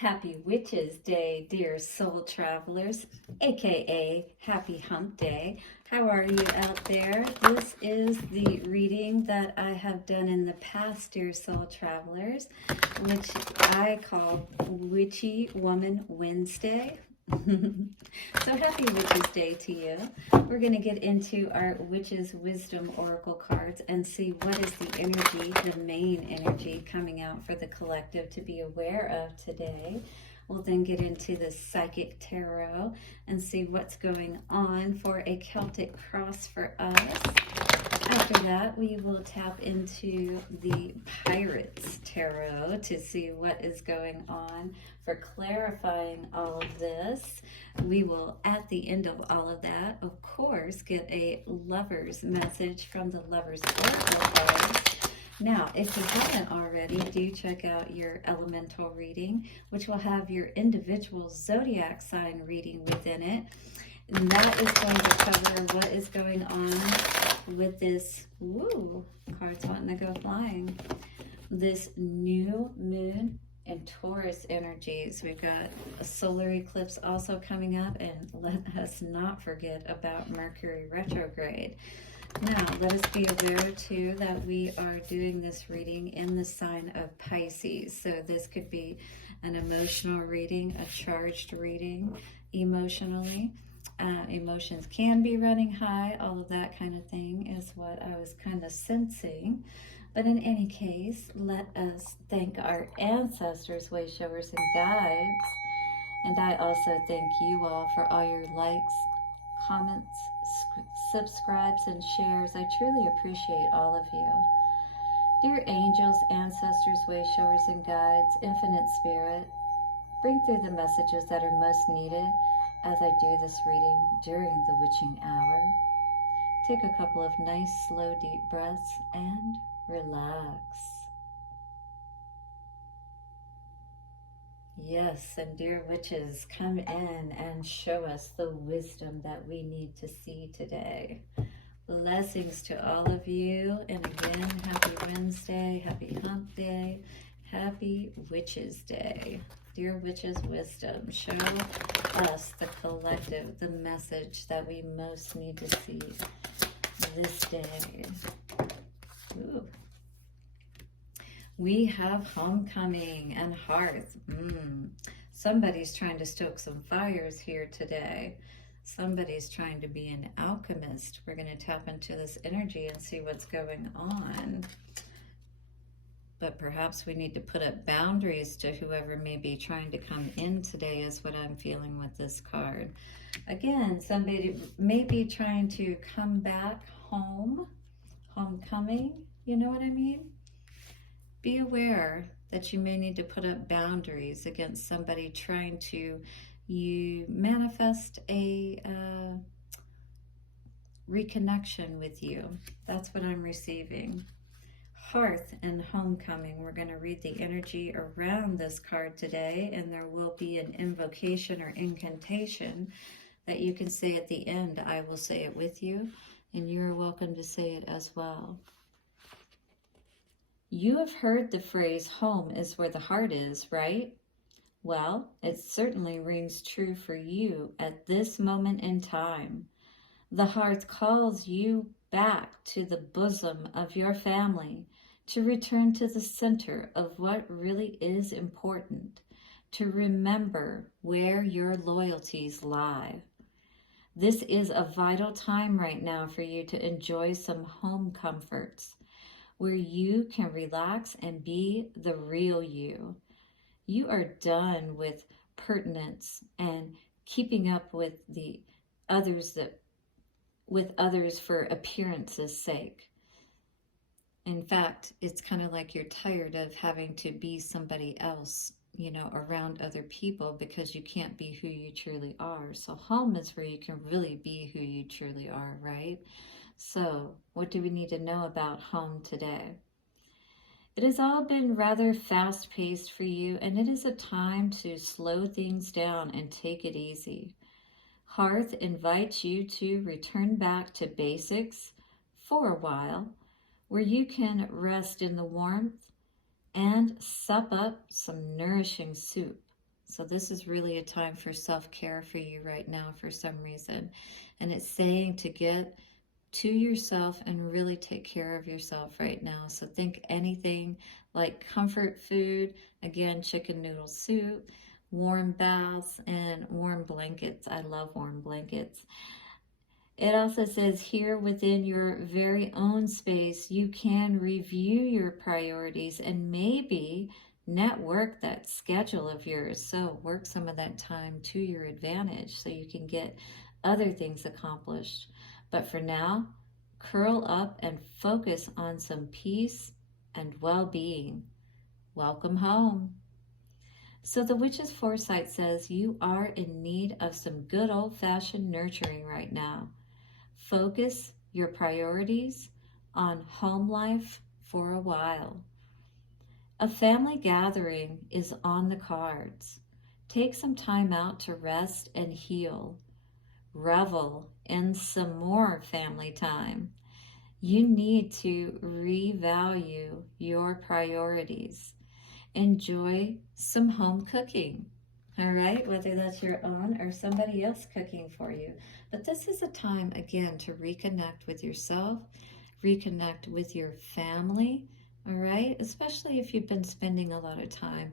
Happy Witches Day, dear soul travelers, aka Happy Hump Day. How are you out there? This is the reading that I have done in the past, dear soul travelers, which I call Witchy Woman Wednesday. So happy Witches Day to you. We're going to get into our Witches Wisdom Oracle cards and see what is the energy, the main energy coming out for the collective to be aware of today. We'll then get into the Psychic Tarot and see what's going on for a Celtic cross for us. After that, we will tap into the Pirates Tarot to see what is going on for clarifying all of this. We will, at the end of all of that, of course, get a lover's message from the Lover's Oracle cards. Now, if you haven't already, do check out your elemental reading, which will have your individual zodiac sign reading within it. And that is going to cover what is going on with this, cards wanting to go flying, this new moon and Taurus energies. We've got a solar eclipse also coming up, and let us not forget about Mercury retrograde. Now, let us be aware, too, that we are doing this reading in the sign of Pisces. So this could be an emotional reading, a charged reading emotionally. Emotions can be running high, all of that kind of thing is what I was kind of sensing. But in any case, let us thank our ancestors, way showers, and guides. And I also thank you all for all your likes, comments, subscribes, and shares. I truly appreciate all of you. Dear angels, ancestors, way showers, and guides, infinite spirit, bring through the messages that are most needed as I do this reading during the witching hour. Take a couple of nice, slow, deep breaths and relax. Yes, and dear witches, come in and show us the wisdom that we need to see today. Blessings to all of you, and again, happy Wednesday, happy Hump Day, happy Witches Day. Dear Witches Wisdom, show us, the collective, the message that we most need to see this day. Ooh. We have Homecoming and Hearth. Somebody's trying to stoke some fires here today. Somebody's trying to be an alchemist. We're going to tap into this energy and see what's going on. But perhaps we need to put up boundaries to whoever may be trying to come in today is what I'm feeling with this card. Again, somebody may be trying to come back home, homecoming, you know what I mean? Be aware that you may need to put up boundaries against somebody trying to manifest a reconnection with you. That's what I'm receiving. Hearth and Homecoming. We're going to read the energy around this card today, and there will be an invocation or incantation that you can say at the end. I will say it with you, and you're welcome to say it as well. You have heard the phrase, home is where the heart is, right? Well, it certainly rings true for you at this moment in time. The hearth calls you back to the bosom of your family, to return to the center of what really is important, to remember where your loyalties lie. This is a vital time right now for you to enjoy some home comforts, where you can relax and be the real you. You are done with pertinence and keeping up with the others for appearance's sake. In fact, it's kind of like you're tired of having to be somebody else, around other people, because you can't be who you truly are. So home is where you can really be who you truly are, right? So what do we need to know about home today? It has all been rather fast-paced for you, and it is a time to slow things down and take it easy. Hearth invites you to return back to basics for a while, where you can rest in the warmth and sup up some nourishing soup. So this is really a time for self-care for you right now for some reason. And it's saying to get to yourself and really take care of yourself right now. So think anything like comfort food, again, chicken noodle soup, warm baths, and warm blankets. I love warm blankets. It also says here within your very own space, you can review your priorities and maybe network that schedule of yours. So work some of that time to your advantage so you can get other things accomplished. But for now, curl up and focus on some peace and well-being. Welcome home. So the Witch's Foresight says you are in need of some good old-fashioned nurturing right now. Focus your priorities on home life for a while. A family gathering is on the cards. Take some time out to rest and heal. Revel in some more family time. You need to revalue your priorities. Enjoy some home cooking. All right, whether that's your own or somebody else cooking for you. But this is a time, again, to reconnect with yourself, reconnect with your family, all right? Especially if you've been spending a lot of time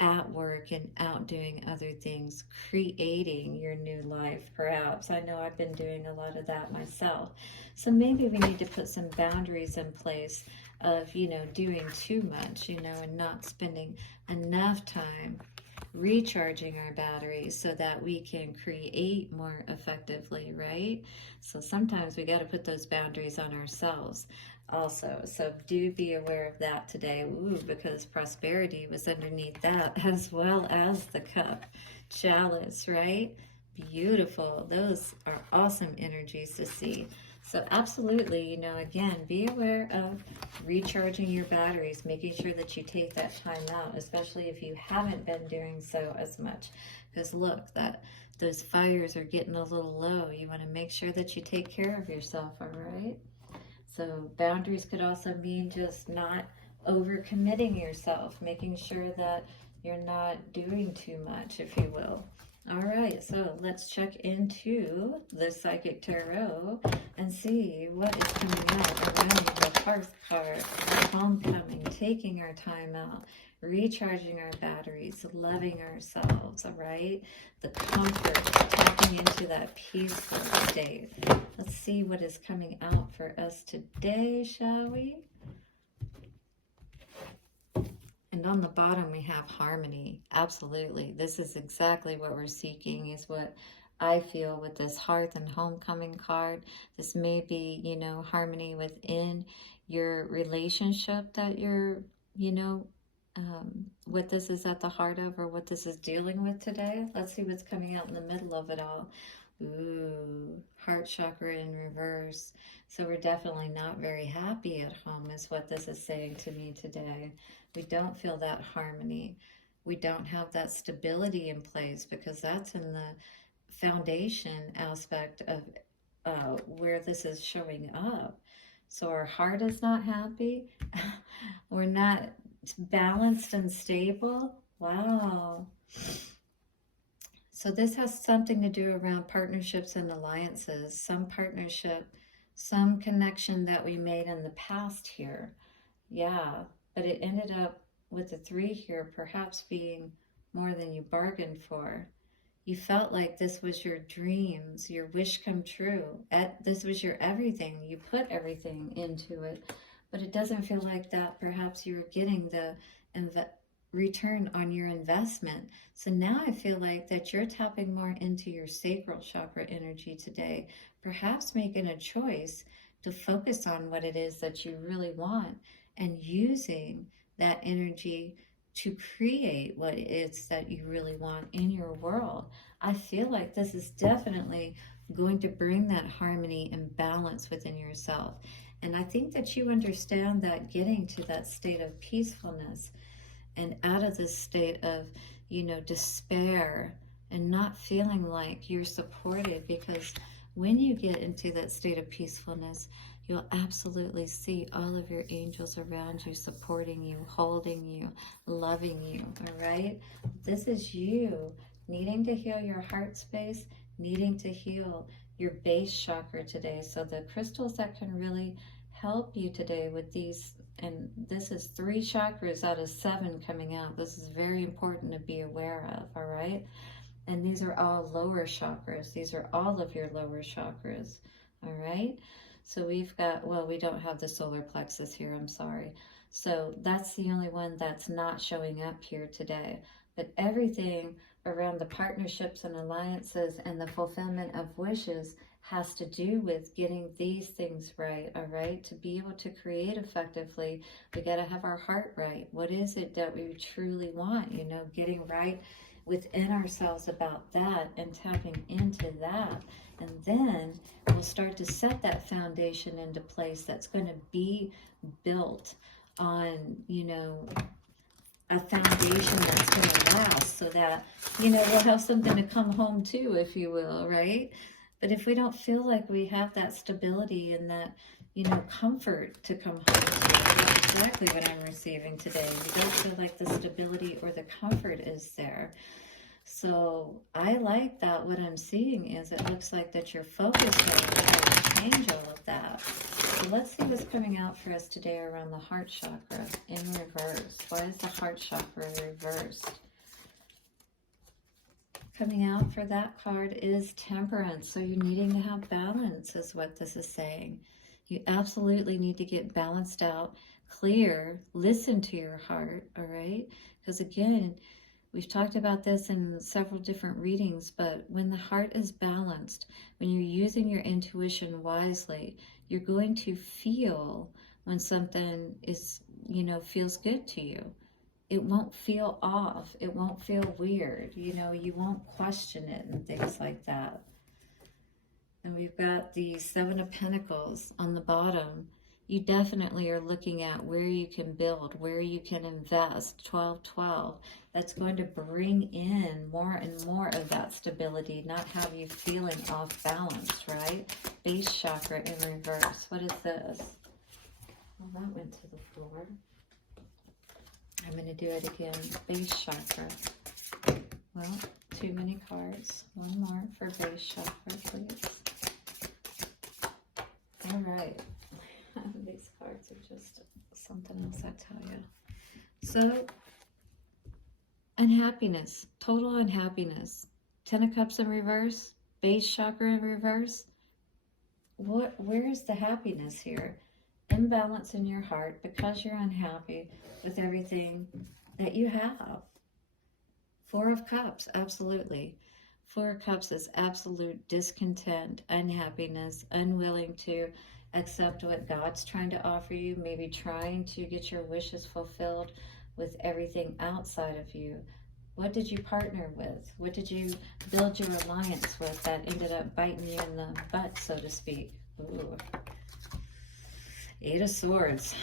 at work and out doing other things, creating your new life, perhaps. I know I've been doing a lot of that myself. So maybe we need to put some boundaries in place of, doing too much, and not spending enough time recharging our batteries so that we can create more effectively, right? So sometimes we got to put those boundaries on ourselves also. So do be aware of that today. Ooh, because prosperity was underneath that, as well as the cup, chalice, right? Beautiful. Those are awesome energies to see. So absolutely, again, be aware of recharging your batteries, making sure that you take that time out, especially if you haven't been doing so as much. Because look, those fires are getting a little low. You want to make sure that you take care of yourself, all right? So boundaries could also mean just not overcommitting yourself, making sure that you're not doing too much, if you will. All right, so let's check into the Psychic Tarot and see what is coming out around the Hearth card. Homecoming, taking our time out, recharging our batteries, loving ourselves, all right? The comfort, tapping into that peaceful state. Let's see what is coming out for us today, shall we? And on the bottom, we have harmony. Absolutely. This is exactly what we're seeking, is what I feel with this Hearth and Homecoming card. This may be, harmony within your relationship that you're, what this is at the heart of, or what this is dealing with today. Let's see what's coming out in the middle of it all. Ooh, heart chakra in reverse. So we're definitely not very happy at home, is what this is saying to me today. We don't feel that harmony. We don't have that stability in place, because that's in the foundation aspect of where this is showing up. So our heart is not happy. We're not balanced and stable. Wow. So this has something to do around partnerships and alliances, some partnership, some connection that we made in the past here. Yeah, but it ended up with the 3 here perhaps being more than you bargained for. You felt like this was your dreams, your wish come true. This was your everything. You put everything into it, but it doesn't feel like that. Perhaps you were getting the return on your investment. So now I feel like that you're tapping more into your sacral chakra energy today, perhaps making a choice to focus on what it is that you really want and using that energy to create what it is that you really want in your world. I feel like this is definitely going to bring that harmony and balance within yourself. And I think that you understand that getting to that state of peacefulness and out of this state of, despair and not feeling like you're supported, because when you get into that state of peacefulness, you'll absolutely see all of your angels around you, supporting you, holding you, loving you, all right? This is you needing to heal your heart space, needing to heal your base chakra today. So the crystals that can really help you today with these, and this is 3 chakras out of 7 coming out. This is very important to be aware of, all right? And these are all lower chakras. These are all of your lower chakras, all right? So we've got, well, we don't have the solar plexus here, I'm sorry. So that's the only one that's not showing up here today. But everything around the partnerships and alliances and the fulfillment of wishes has to do with getting these things right, all right? To be able to create effectively, we got to have our heart right. What is it that we truly want? You know, getting right within ourselves about that and tapping into that. And then we'll start to set that foundation into place that's going to be built on, you know, a foundation that's going to last, so that, you know, we'll have something to come home to, if you will, right? But if we don't feel like we have that stability and that, you know, comfort to come home to, that's exactly what I'm receiving today. You don't feel like the stability or the comfort is there. So I like that. What I'm seeing is it looks like that you're focused on trying to change all of that. So let's see what's coming out for us today around the heart chakra in reverse. Why is the heart chakra reversed? Coming out for that card is temperance. So you're needing to have balance is what this is saying. You absolutely need to get balanced out, clear, listen to your heart, all right? Because again, we've talked about this in several different readings, but when the heart is balanced, when you're using your intuition wisely, you're going to feel when something is, you know, feels good to you. It won't feel off. It won't feel weird. You know, you won't question it and things like that. And we've got the 7 of Pentacles on the bottom. You definitely are looking at where you can build, where you can invest. 12-12. That's going to bring in more and more of that stability, not have you feeling off balance, right? Base chakra in reverse. What is this? Well, that went to the floor. I'm going to do it again. Base chakra. Well, too many cards. One more for base chakra, please. All right. These cards are just something else, I tell you. So, unhappiness, total unhappiness. 10 of Cups in reverse, base chakra in reverse. Where is the happiness here? Imbalance in your heart because you're unhappy with everything that you have. 4 of Cups, absolutely. 4 of Cups is absolute discontent, unhappiness, unwilling to accept what God's trying to offer you, maybe trying to get your wishes fulfilled with everything outside of you. What did you partner with? What did you build your alliance with that ended up biting you in the butt, so to speak? Ooh. 8 of Swords.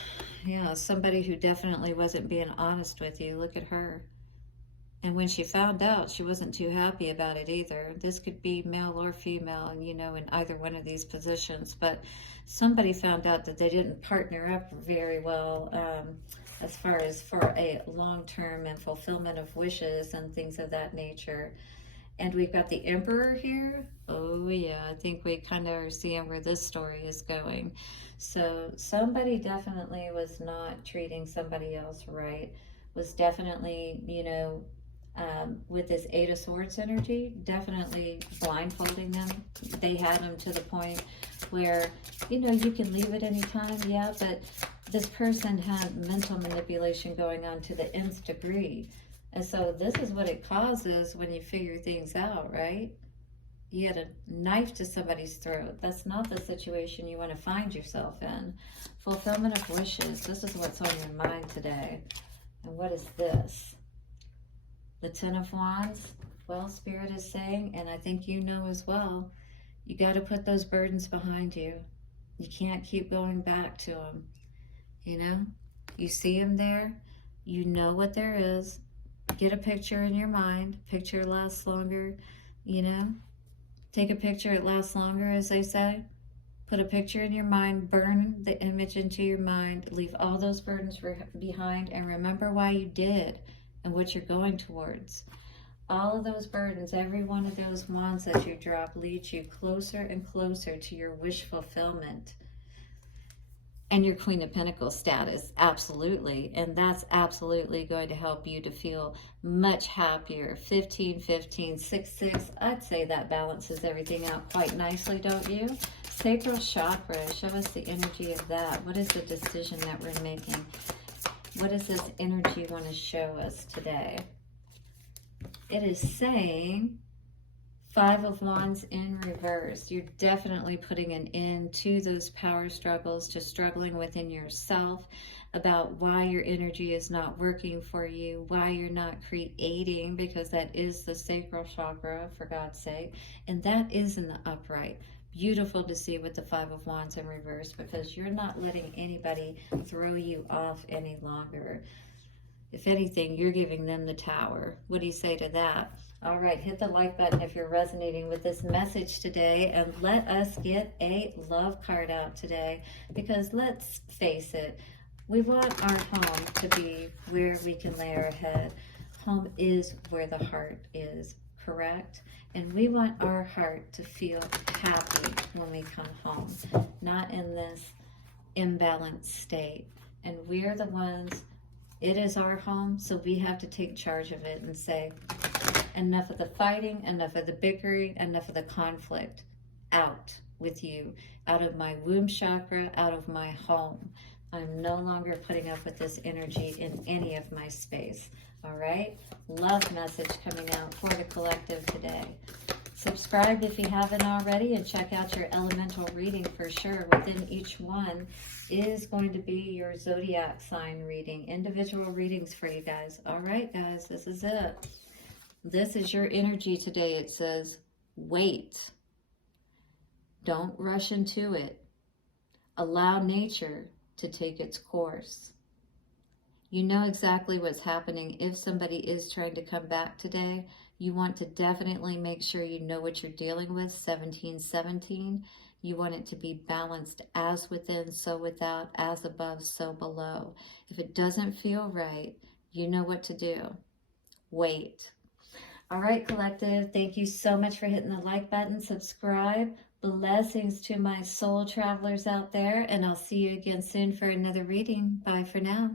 Yeah, somebody who definitely wasn't being honest with you. Look at her. And when she found out, she wasn't too happy about it either. This could be male or female, you know, in either one of these positions. But somebody found out that they didn't partner up very well as far as for a long-term and fulfillment of wishes and things of that nature. And we've got the Emperor here. Oh, yeah, I think we kind of are seeing where this story is going. So somebody definitely was not treating somebody else right, was definitely, you know, with this 8 of Swords energy, definitely blindfolding them. They had them to the point where, you know, you can leave at any time, yeah, but this person had mental manipulation going on to the nth degree. And so this is what it causes when you figure things out, right? You had a knife to somebody's throat. That's not the situation you want to find yourself in. Fulfillment of wishes. This is what's on your mind today. And what is this? The 10 of Wands. Well, Spirit is saying, and I think you know as well, you got to put those burdens behind you. You can't keep going back to them. You know, you see them there. You know what there is. Get a picture in your mind. Picture lasts longer, you know. Take a picture, it lasts longer, as they say. Put a picture in your mind, burn the image into your mind, leave all those burdens behind, and remember why you did and what you're going towards. All of those burdens, every one of those wands that you drop leads you closer and closer to your wish fulfillment and your Queen of Pentacles status, absolutely. And that's absolutely going to help you to feel much happier. 15, 15, 6, 6. I'd say that balances everything out quite nicely, don't you? Sacral chakra, show us the energy of that. What is the decision that we're making? What does this energy want to show us today? It is saying 5 of Wands in reverse. You're definitely putting an end to those power struggles, to struggling within yourself about why your energy is not working for you, why you're not creating, because that is the sacral chakra, for God's sake, and that is in the upright. Beautiful to see with the 5 of Wands in reverse, because you're not letting anybody throw you off any longer. If anything, you're giving them the tower. What do you say to that? All right, hit the like button if you're resonating with this message today, and let us get a love card out today, because let's face it, we want our home to be where we can lay our head. Home is where the heart is, correct? And we want our heart to feel happy when we come home, not in this imbalanced state. And we're the ones, it is our home, so we have to take charge of it and say, enough of the fighting, enough of the bickering, enough of the conflict. Out with you, out of my womb chakra, out of my home. I'm no longer putting up with this energy in any of my space. All right? Love message coming out for the collective today. Subscribe if you haven't already, and check out your elemental reading for sure. Within each one is going to be your zodiac sign reading, individual readings for you guys. All right, guys, this is it. This is your energy today. It says, wait. Don't rush into it. Allow nature to take its course. You know exactly what's happening. If somebody is trying to come back today, you want to definitely make sure you know what you're dealing with. 1717. You want it to be balanced, as within, so without, as above, so below. If it doesn't feel right, you know what to do. Wait. All right, collective, thank you so much for hitting the like button, subscribe. Blessings to my soul travelers out there, and I'll see you again soon for another reading. Bye for now.